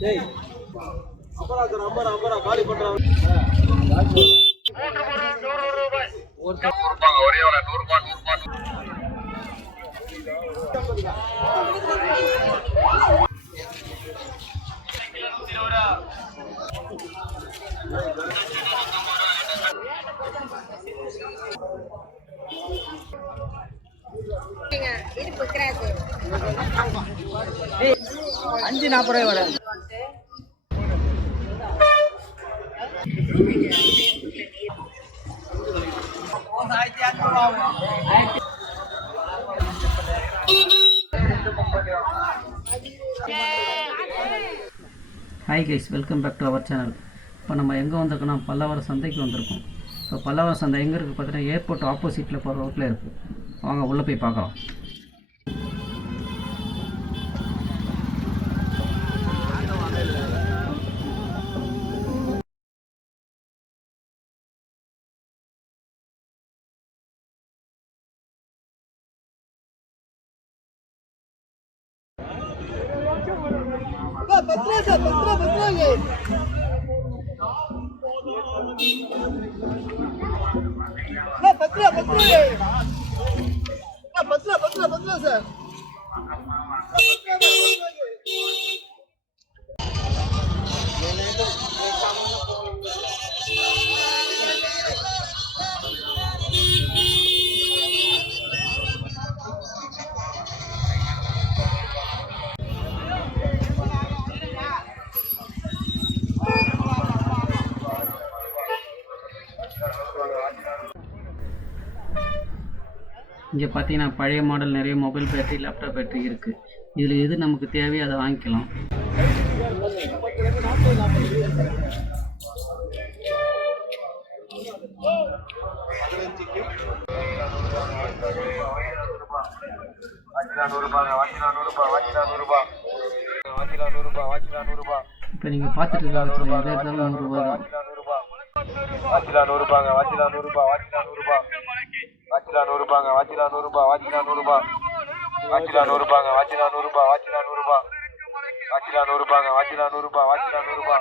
₹5.40 வர hi guys, welcome back to our channel. இப்போ நம்ம எங்கே வந்திருக்கோம்னா பல்லவரம் சந்தைக்கு வந்திருக்கோம். இப்போ பல்லவரம் சந்தை எங்கே இருக்குது பார்த்தீங்கன்னா, ஏர்போர்ட் ஆப்போசிட்டில் போகிற ரோட்டில் இருக்குது. வாங்க உள்ளே போய் பார்க்கலாம். சார் இங்கே பார்த்தீங்கன்னா பழைய மாடல் நிறைய மொபைல் பேட்டரி, லேப்டாப் பேட்டரி இருக்குது. இதில் எது நமக்கு தேவையோ அதை வாங்கிக்கலாம். இப்போ நீங்கள் பார்த்துட்டு இருக்காங்க எதாக இருந்தாலும் ₹100 தான். வாச்சிலா ₹100, வாச்சிலா ₹100, வாச்சிலா ₹100, வாச்சிலா ₹100, வாச்சிலா ₹100, வாச்சிலா ₹100, வாச்சிலா ₹100, வாச்சிலா ₹100, வாச்சிலா ₹100, வாச்சிலா ₹100, வாச்சிலா ₹100, வாச்சிலா ₹100.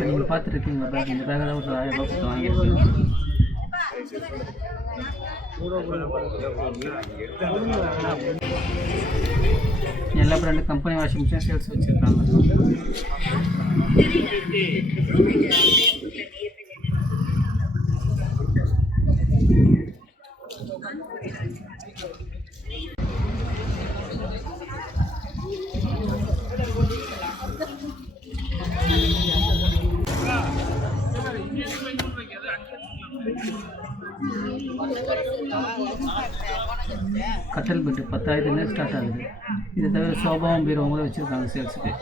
நீங்கள் பார்த்துருக்கீங்க பேக், இந்த பேக்கில் ஒரு ₹1000 கொடுத்து வாங்கியிருக்கீங்க. எல்லா brand company washing machine sales வச்சுருக்காங்க. கட்டல் பெட்டு 10,000 ஸ்டார்ட் ஆகுது. இதை தவிர சோபாவும் பீரோவும் கூட வச்சுருக்காங்க சேல்ஸுக்கு.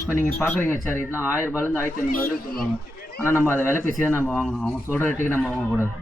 இப்போ நீங்கள் பார்க்குறீங்க சார், இதெல்லாம் ₹1000 ₹1500 சொல்லுவாங்க. ஆனால் நம்ம அதை விலை பேசி தான் நம்ம வாங்கணும். அவங்க சொல்கிற ரேட்டுக்கு நம்ம வாங்கக்கூடாது.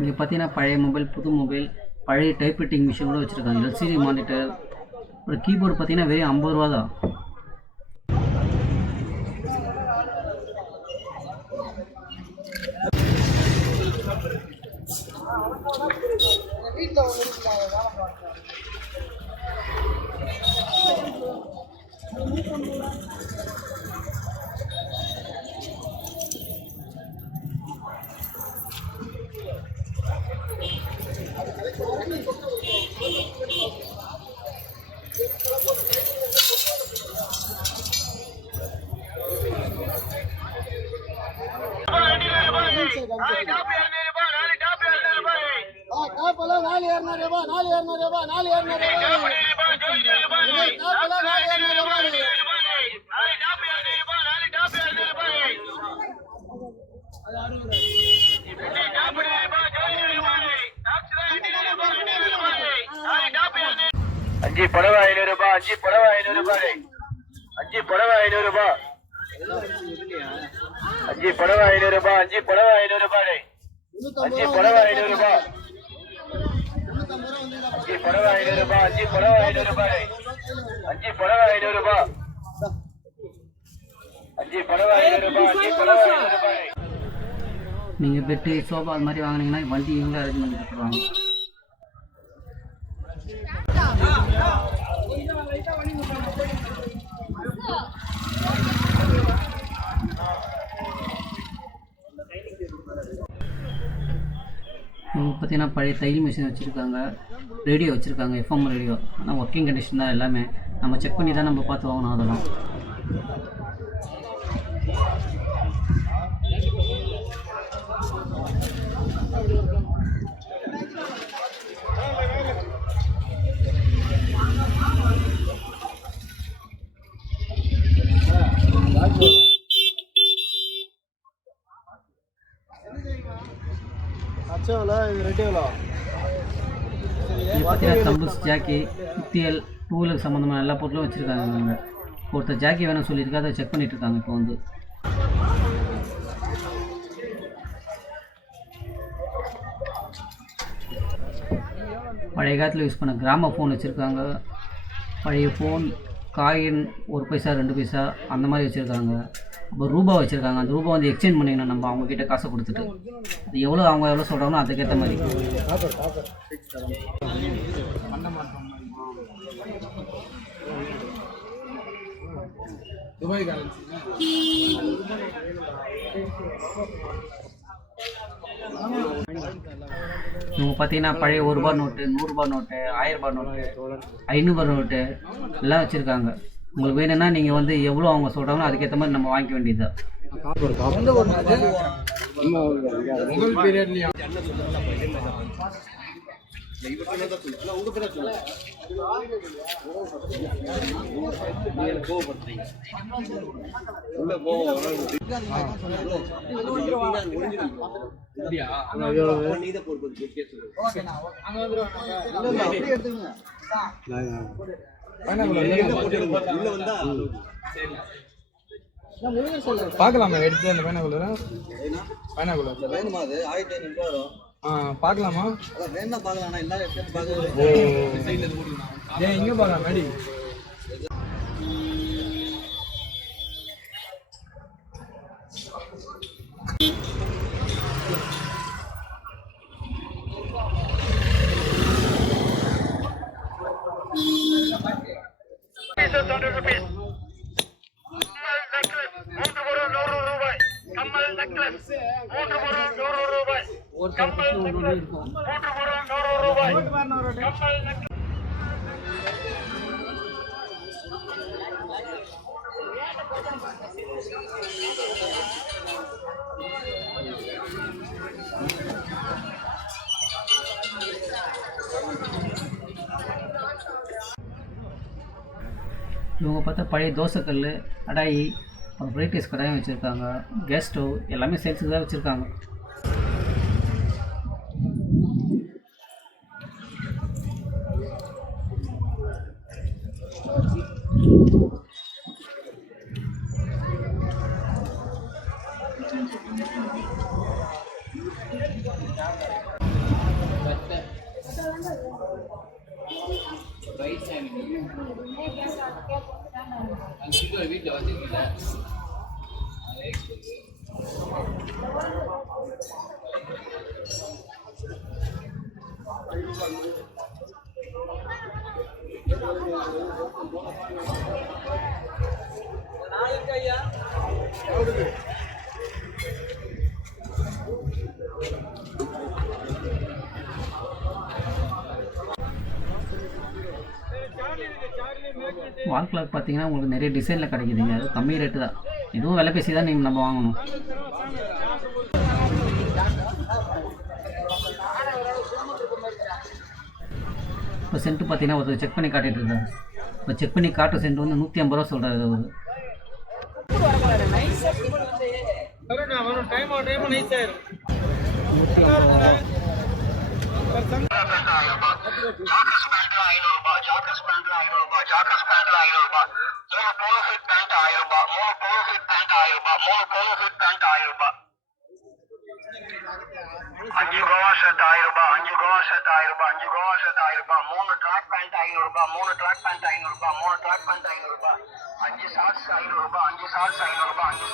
இங்கே பார்த்தீங்கன்னா பழைய மொபைல், புது மொபைல், பழைய டைப் ரைட்டிங் மிஷின் கூட வச்சுருக்காங்க. எல்சிடி மானிட்டர், ஒரு கீபோர்டு பார்த்தீங்கன்னா வெறும் ₹50 தான். அஞ்சு புடவை 500 ரூபாய். அஞ்சு புடவை 500 ரூபாய். அஞ்சு புடவை 500 ரூபாய். அஞ்சு புடவை 500 ரூபாய். அஞ்சு புடவை 500 ரூபாய். அஞ்சு புடவை 500 ரூபாய். அஞ்சு புடவை 500 ரூபாய். அஞ்சு புடவை 500 ரூபாய். அஞ்சு புடவை 500 ரூபாய். அஞ்சு புடவை 500 ரூபாய். அஞ்சு புடவை 500 ரூபாய். நீங்கள் பெட்டு சோஃபா அது மாதிரி வாங்கினீங்கன்னா வண்டி இவங்களே அரேஞ்ச் பண்ணி கொடுத்துருவாங்க. இவங்க பார்த்தீங்கன்னா பழைய தையல் மிஷின் வச்சுருக்காங்க, ரேடியோ வச்சுருக்காங்க, எஃப்எம் ரேடியோ. ஆனால் ஒர்க்கிங் கண்டிஷன் தான் எல்லாமே. நம்ம செக் பண்ணி தான் நம்ம பார்த்து வாங்கணும். அதெல்லாம் இது பார்த்தீங்கன்னா தம்புஸ், ஜாக்கி, சுத்தியல், டூலுக்கு சம்மந்தமான எல்லா பொருளும் வச்சுருக்காங்க. அங்கே ஒருத்தர் ஜாக்கி வேணும் சொல்லியிருக்கா, அதை செக் பண்ணிட்டு இருக்காங்க. இப்போ வந்து பழைய காலத்தில் யூஸ் பண்ண கிராம ஃபோன் வச்சுருக்காங்க. பழைய ஃபோன், காயின் 1 பைசா 2 பைசா அந்த மாதிரி வச்சுருக்காங்க. இப்போ ரூபா வச்சுருக்காங்க. அந்த ரூபா வந்து எக்ஸ்சேஞ்ச் பண்ணிக்கணும் நம்ம அவங்கக்கிட்ட காசை கொடுத்துட்டு. அது அவங்க எவ்வளோ சொல்கிறாங்களோ அதுக்கேற்ற மாதிரி. இவங்க பார்த்தீங்கன்னா பழைய 1 ரூபா நோட்டு, 100 ரூபா நோட்டு, 1000 ரூபா நோட்டு, 500 நோட்டு எல்லாம் வச்சுருக்காங்க. உங்களுக்கு வேணும்னா நீங்கள் வந்து எவ்வளோ அவங்க சொல்கிறாங்களோ அதுக்கேற்ற மாதிரி நம்ம வாங்கிக்க வேண்டியது. பார்க்கலாமா? எடுத்து அந்த பைனாகுலர் வேணுமா? அது 1500 வரும். பார்க்கலாமா? வேணா பார்க்கலாம். ஆனால் எல்லாரும் எடுத்து பார்க்க ஏன் இங்கே பார்க்கலாம் மேடி. இவங்க பார்த்தா பழைய தோசைக்கல், கடாயி, அப்புறம் ஃப்ரைட் ரைஸ் கடாயும் வச்சுருக்காங்க. கேஸ் ஸ்டவ் எல்லாமே சேல்ஸுக்கு தான் வச்சுருக்காங்க. வீட்டில் வச்சுருக்கீங்களா? வால் கிளாக் பார்த்தீங்கன்னா உங்களுக்கு நிறைய டிசைனில் கிடைக்குதுங்க. அது கம்மி ரேட்டு தான். இதுவும் விலை பேசி தான் நம்ம வாங்கணும். இப்போ சென்ட்டு பார்த்தீங்கன்னா ஒருத்தர் செக் பண்ணி காட்டிகிட்டு இருக்காரு. இப்போ செக் பண்ணி காட்டுற சென்ட் வந்து 150 ரூபா சொல்கிறாரு அவர். அஞ்சு கோவா ஷர்ட் 1000 ரூபாய், 5 கோவா ஷர்ட் 1000 ரூபாய், 5 கோவா ஷர்ட் 1000 ரூபாய், 3 ட்ராக் பேண்ட் 500 ரூபாய், 3 ட்ராக் பேண்ட் 500 ரூபாய், 3 ட்ராக் பேண்ட் 500 ரூபாய், 5 ஷார்ட்ஸ் 500 ரூபாய், 5 ஷார்ட்ஸ் 500 ரூபாய், 5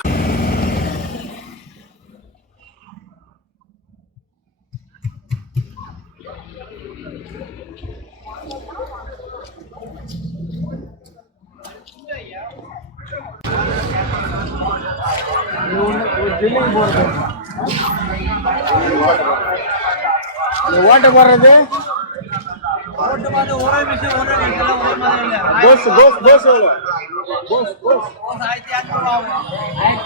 ஓட்ட போடுறது கோஸ் கோஸ் கோஸ் எவ்வளோ? கோஸ் கோஸ் 1200.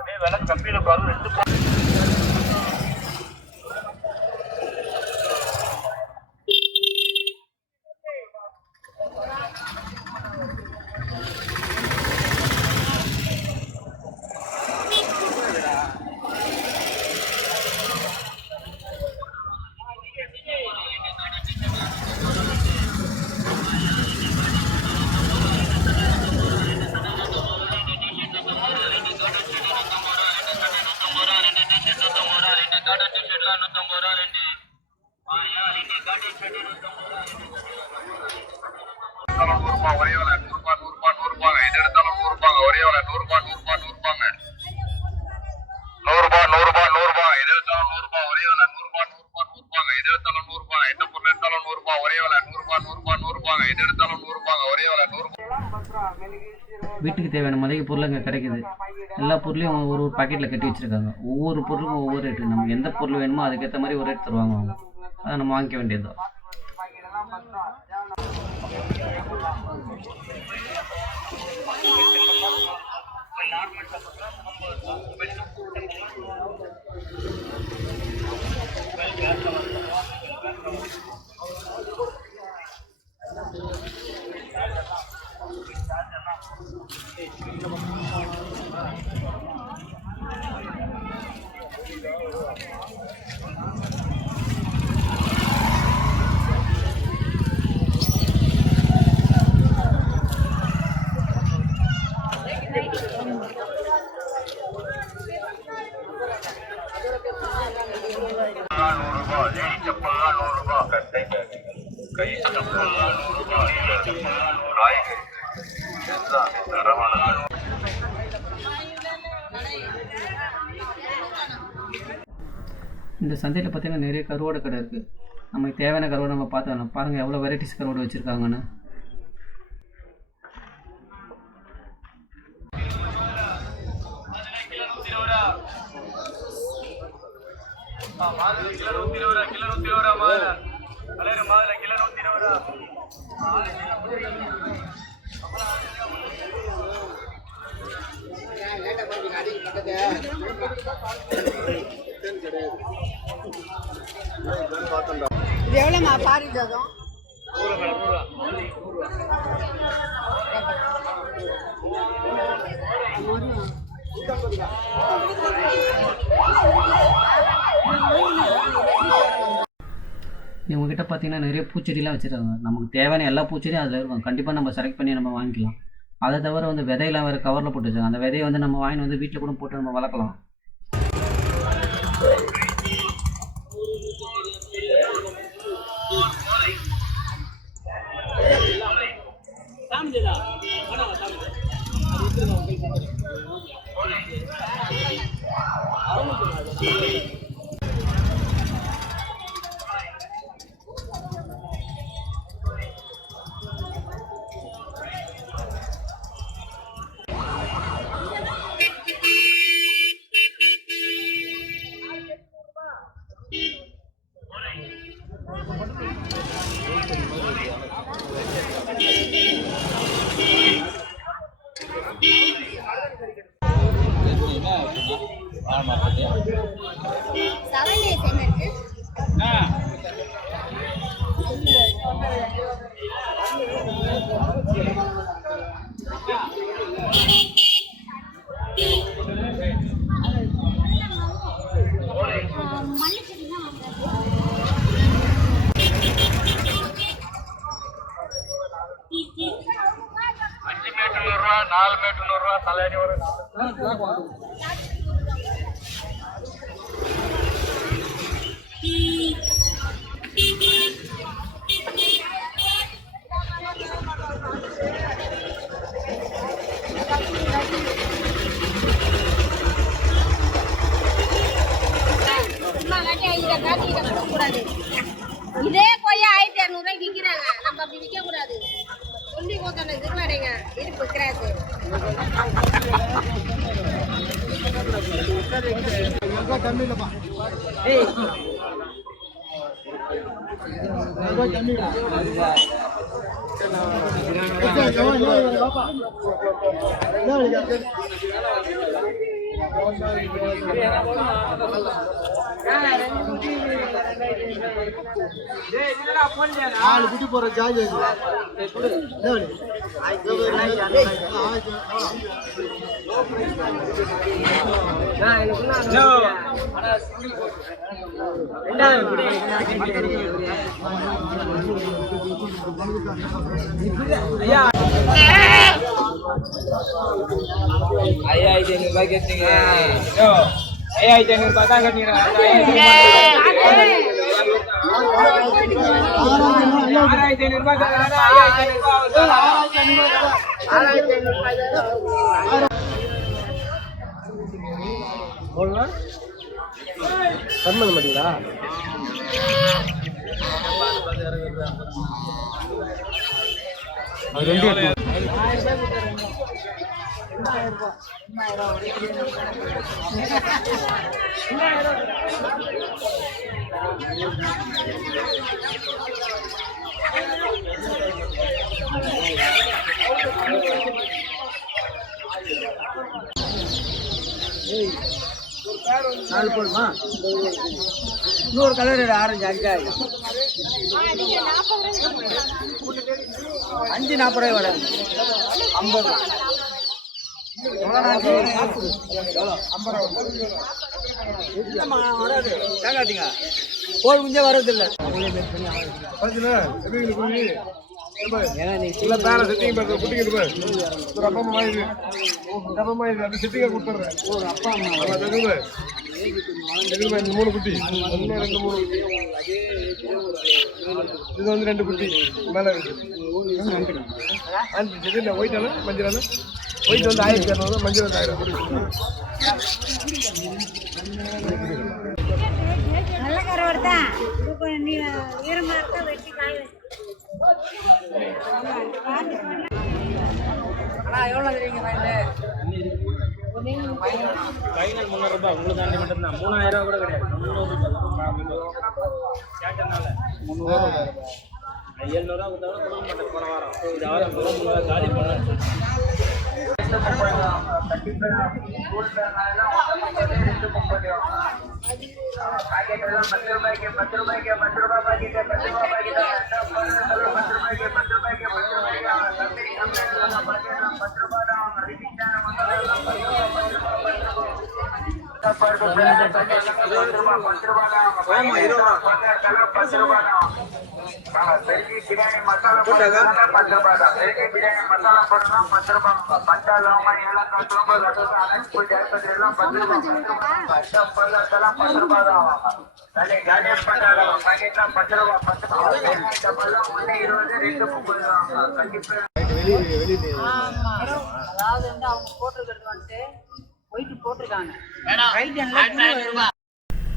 அதே வேலை கம்பியில பாரு 2 வீட்டுக்கு தேவையான மளிகை பொருள் அங்கே கிடைக்குது. எல்லா பொருளையும் ஒரு ஒரு பாக்கெட்டில் கட்டி வச்சுருக்காங்க. ஒவ்வொரு பொருளுக்கும் ஒவ்வொரு ரேட்டு. நமக்கு எந்த பொருள் வேணுமோ அதுக்கேற்ற மாதிரி ஒரு ரேட் தருவாங்க அவங்க. அதை நம்ம வாங்கிக்க வேண்டியது தான். இந்த சந்தையில் பார்த்தீங்கன்னா நிறைய கருவாடு கடை இருக்குது. நமக்கு தேவையான கருவாடு நம்ம பார்த்துக்கலாம். பாருங்கள் எவ்வளோ வெரைட்டிஸ் கருவாடு வச்சுருக்காங்கன்னு. இது எவ்வளோமா பாரிஜாதம்? இவங்ககிட்ட பார்த்தீங்கன்னா நிறைய பூச்செடிலாம் வச்சுருக்காங்க. நமக்கு தேவையான எல்லா பூச்செடியும் அதில் இருக்கும். கண்டிப்பாக நம்ம செலக்ட் பண்ணி நம்ம வாங்கிக்கலாம். அதை தவிர வந்து விதையெல்லாம் வேறு கவரில் போட்டு வச்சுருக்காங்க. அந்த விதையை வந்து நம்ம வாங்கி வந்து வீட்டில் கூட போட்டு நம்ம வளர்க்கலாம். இதே கொய்யா 1200 விற்கிறாங்க. நம்ம அப்படி விற்க கூடாது. சொல்லி கொடுத்தன திருவாடைங்க இருப்பு கிராஸ். நாலு குட்டி போற ஜாதி ₹5,500 கேட்டீங்க. 5,500 தான் கட்டிங்க. 6,500 சம்மந்தம் மாட்டீங்களா? அது 2 4 போடுமா? இன்னொரு கலர் ஆரஞ்சு 5 ஆயிடும். 5,40 வர 50 கோல் குஞ்சே வரதில்லை. மூணு குட்டி இது வந்து 2 குட்டி மேல ஒயிட் மஞ்சள் ஒயிட் வந்து 1,200 மஞ்சள் வந்து 1,000. நல்ல கரவர் தான் ஈரமா இருக்கா வெட்டி காய எவ்வளோ தெரியுங்க ஃபைனல் 300 ரூபாய் உங்களுக்கு தாண்டி மட்டும்தான். 3,000 கூட கிடையாது. 700 கொடுத்தா கொடுக்க மாட்டேன். போன வாரம் இந்த வாரம் காலி பண்ண biryani masala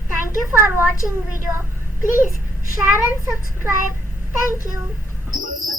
Thank you for watching video. Please share and subscribe. Thank you.